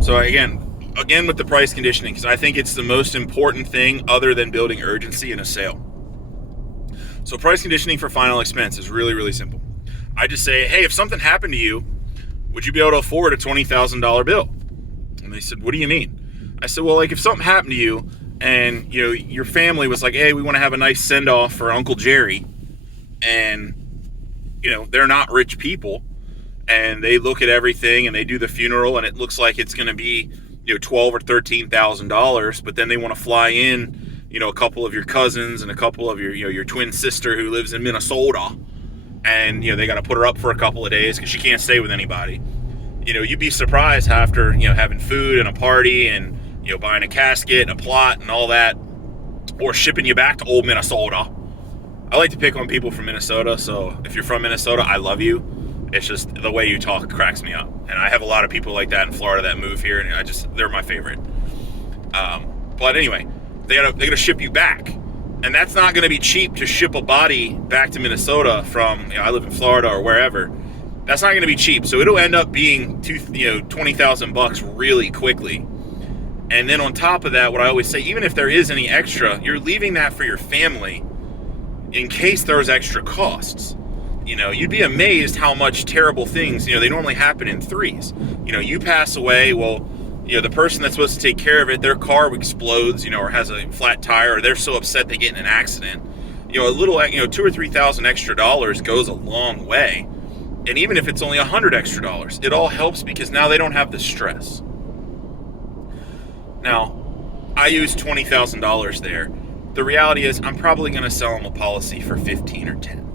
So again with the price conditioning, because I think it's the most important thing other than building urgency in a sale. So price conditioning for final expense is really, really simple. I just say, hey, if something happened to you, would you be able to afford a $20,000 bill? And they said, what do you mean? I said, well, like if something happened to you and your family was like, hey, we want to have a nice send-off for Uncle Jerry, and they're not rich people, and they look at everything and they do the funeral and it looks like it's going to be $12,000 or $13,000, but then they want to fly in a couple of your cousins and a couple of your twin sister who lives in Minnesota, and they got to put her up for a couple of days because she can't stay with anybody. You'd be surprised after having food and a party and buying a casket and a plot and all that, or shipping you back to old Minnesota. I like to pick on people from Minnesota, so if you're from Minnesota, I love you. It's just the way you talk cracks me up. And I have a lot of people like that in Florida that move here, and they're my favorite. But anyway, they're gonna ship you back. And that's not gonna be cheap to ship a body back to Minnesota from, I live in Florida or wherever. That's not gonna be cheap. So it'll end up being $20,000 really quickly. And then on top of that, what I always say, even if there is any extra, you're leaving that for your family in case there's extra costs. You'd be amazed how much terrible things, they normally happen in threes. You pass away, well, the person that's supposed to take care of it, their car explodes, or has a flat tire, or they're so upset they get in an accident. A little, $2,000 or $3,000 extra dollars goes a long way. And even if it's only $100 extra dollars, it all helps because now they don't have the stress. Now, I used $20,000 there. The reality is I'm probably going to sell them a policy for 15 or 10.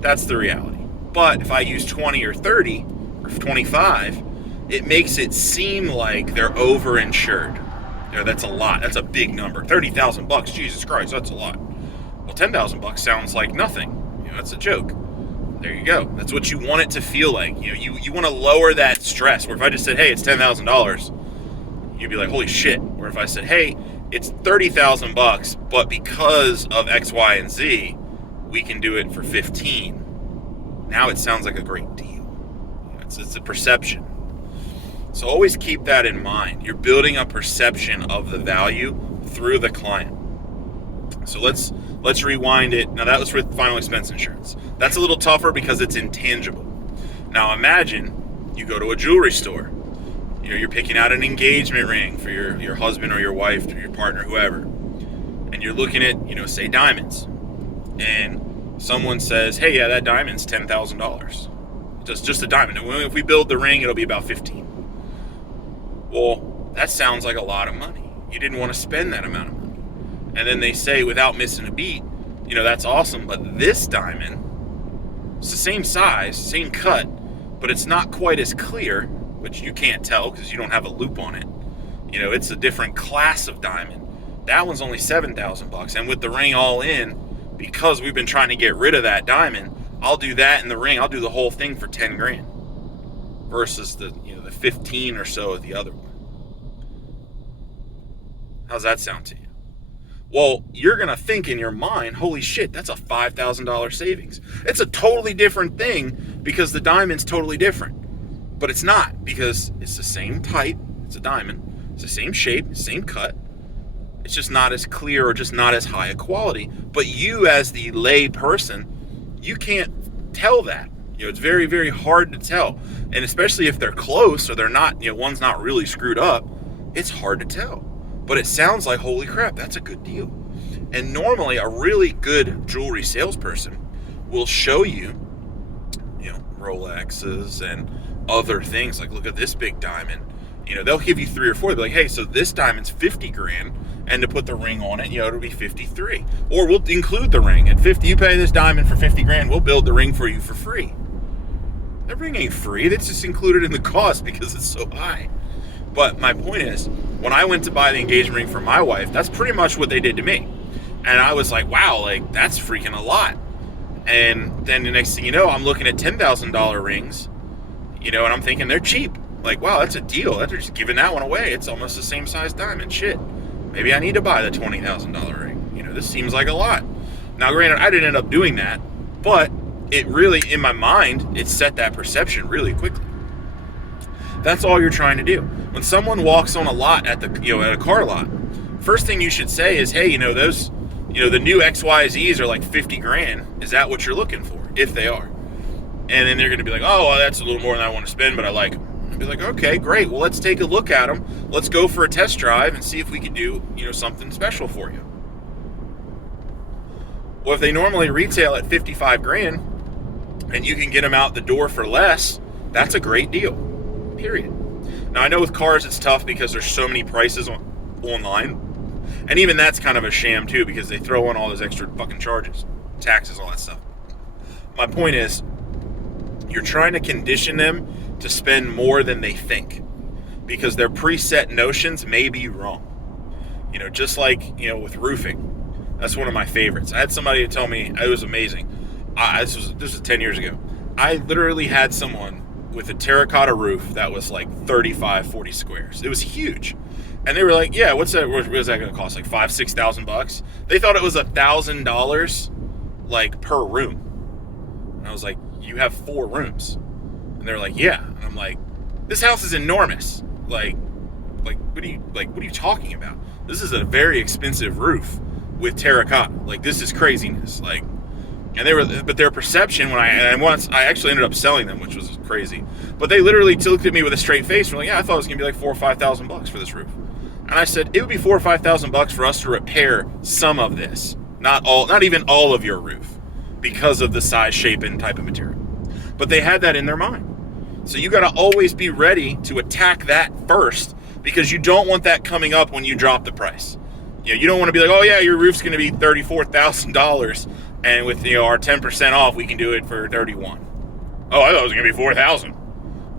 That's the reality. But if I use 20 or 30 or 25, it makes it seem like they're overinsured. That's a lot. That's a big number. $30,000, Jesus Christ, that's a lot. Well, $10,000 sounds like nothing. That's a joke. There you go. That's what you want it to feel like. You want to lower that stress. Where if I just said, hey, it's $10,000, you'd be like, holy shit. Or if I said, hey, it's $30,000, but because of X, Y, and Z, we can do it for 15. Now it sounds like a great deal. It's a perception. So always keep that in mind. You're building a perception of the value through the client. So let's rewind it. Now that was with final expense insurance. That's a little tougher because it's intangible. Now imagine you go to a jewelry store. You're picking out an engagement ring for your husband or your wife or your partner, whoever. And you're looking at, say diamonds. And someone says, hey, yeah, that diamond's $10,000. Just a diamond. And if we build the ring, it'll be about 15. Well, that sounds like a lot of money. You didn't want to spend that amount of money. And then they say, without missing a beat, that's awesome, but this diamond, it's the same size, same cut, but it's not quite as clear, which you can't tell because you don't have a loop on it. It's a different class of diamond. That one's only $7,000, and with the ring all in, because we've been trying to get rid of that diamond, I'll do that in the ring. I'll do the whole thing for 10 grand versus the 15 or so of the other one. How's that sound to you? Well, you're going to think in your mind, holy shit, that's a $5,000 savings. It's a totally different thing because the diamond's totally different. But it's not, because it's the same type, it's a diamond, it's the same shape, same cut. It's just not as clear or just not as high a quality. But you as the lay person, you can't tell that. It's very, very hard to tell. And especially if they're close or they're not, one's not really screwed up, it's hard to tell. But it sounds like, holy crap, that's a good deal. And normally a really good jewelry salesperson will show you, Rolexes and other things. Like, look at this big diamond. They'll give you 3 or 4. They'll be like, hey, so this diamond's 50 grand. And to put the ring on it, it'll be 53. Or we'll include the ring. At 50, you pay this diamond for 50 grand. We'll build the ring for you for free. That ring ain't free. That's just included in the cost because it's so high. But my point is, when I went to buy the engagement ring for my wife, that's pretty much what they did to me. And I was like, wow, that's freaking a lot. And then the next thing you know, I'm looking at $10,000 rings, and I'm thinking they're cheap. Like, wow, that's a deal. They're just giving that one away. It's almost the same size diamond. Shit. Maybe I need to buy the $20,000 ring. This seems like a lot. Now, granted, I didn't end up doing that, but it really, in my mind, it set that perception really quickly. That's all you're trying to do. When someone walks on a lot at at a car lot, first thing you should say is, hey, those, the new XYZs are like 50 grand. Is that what you're looking for? If they are. And then they're going to be like, oh, well, that's a little more than I want to spend, but I like them. I'd be like, okay, great. Well, let's take a look at them. Let's go for a test drive and see if we can do, something special for you. Well, if they normally retail at 55 grand and you can get them out the door for less, that's a great deal, period. Now, I know with cars it's tough because there's so many prices online. And even that's kind of a sham too, because they throw on all those extra fucking charges, taxes, all that stuff. My point is, you're trying to condition them to spend more than they think, because their preset notions may be wrong. Just like, with roofing. That's one of my favorites. I had somebody tell me, it was amazing. This was 10 years ago. I literally had someone with a terracotta roof that was like 35, 40 squares. It was huge. And they were like, yeah, what's that going to cost? Like $5,000, $6,000? They thought it was $1,000 like per room. And I was like, you have 4 rooms. And they're like, yeah. And I'm like, this house is enormous. Like what are you talking about? This is a very expensive roof with terracotta. Like, this is craziness. Like, but their perception when I actually ended up selling them, which was crazy. But they literally looked at me with a straight face and were like, yeah, I thought it was gonna be like $4,000 or $5,000 for this roof. And I said, it would be $4,000 or $5,000 for us to repair some of this, not even all of your roof, because of the size, shape, and type of material. But they had that in their mind. So you got to always be ready to attack that first, because you don't want that coming up when you drop the price. You don't want to be like, oh yeah, your roof's going to be $34,000, and with our 10% off, we can do it for $31,000. Oh, I thought it was going to be $4,000.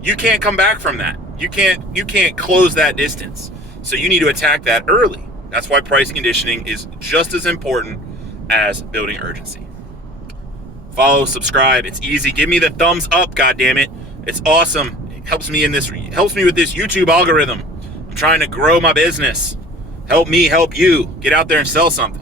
You can't come back from that. You can't close that distance. So you need to attack that early. That's why price conditioning is just as important as building urgency. Follow, subscribe. It's easy. Give me the thumbs up, goddammit. It's awesome. It helps me with this YouTube algorithm. I'm trying to grow my business. Help me help you. Get out there and sell something.